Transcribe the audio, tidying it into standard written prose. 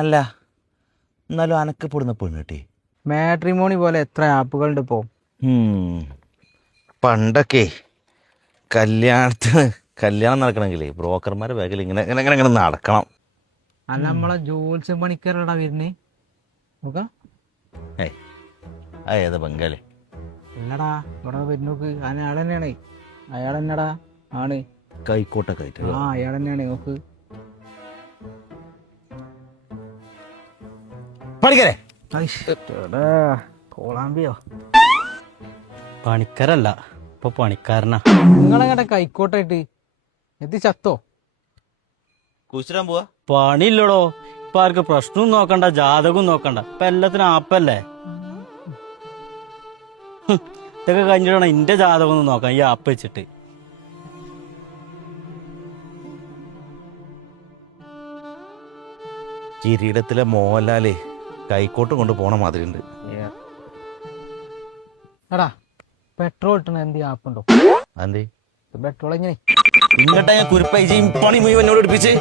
അല്ല എന്നാലും അനക്കപ്പെടുന്ന പെണ്ണ് കിട്ടി. മാട്രിമോണി പോലെ എത്ര ആപ്പുകളുണ്ട് ഇപ്പോൾ. പണ്ടൊക്കെ കല്യാണം നടക്കണമെങ്കിലേ ബ്രോക്കർമാരുടെ ബാഗിൽ ഇങ്ങനെ ഇങ്ങനെ ഇങ്ങനെ ഇങ്ങനെ നടക്കണം. അല്ല നമ്മളെ ജോത്സ്യം പണിക്കാരടാ വരുന്നേ നോക്കാം. ഏതാ ബംഗാളി? ഇല്ലടാ ഇവിടെ വരുന്നോക്ക് അയാൾ തന്നെയാണ്. അയാൾ തന്നെടാ ആണ്. കൈക്കോട്ടൊക്കെ ആയിട്ട് ആ അയാൾ തന്നെയാണ് നോക്ക്. പണിക്കരെ കോളാമ്പിയോ? പണിക്കാരല്ല, ഇപ്പൊ പണിക്കാരനാ. നിങ്ങളെങ്ങടെ കൈക്കോട്ടായിട്ട് എത്തി ചത്തോ? കുഴിച്ചിടാൻ പോവാ. പണിയില്ലടോ. ഇപ്പൊ ആർക്ക് പ്രശ്നവും നോക്കണ്ട, ജാതകവും നോക്കണ്ട, ഇപ്പൊ എല്ലാത്തിനും ആപ്പല്ലേ. ഇതൊക്കെ കഴിഞ്ഞിട്ടാണ് എന്റെ ജാതകം ഒന്ന് നോക്കാം ഈ ആപ്പ് വെച്ചിട്ട്. കിരീടത്തിലെ മോഹൻലാലേ കൈക്കോട്ട് കൊണ്ട് പോണ മാതിരി ഉണ്ട്. എടാ പെട്രോൾ ഇട്ടണ എന്ത് ആപ്പുണ്ടോ? അതെ പെട്രോൾ എങ്ങനെ ഇങ്ങോട്ടാ ഞാൻ കുരിപ്പ പണി മുഴുവൻ എന്നോട് എടുപ്പിച്ച്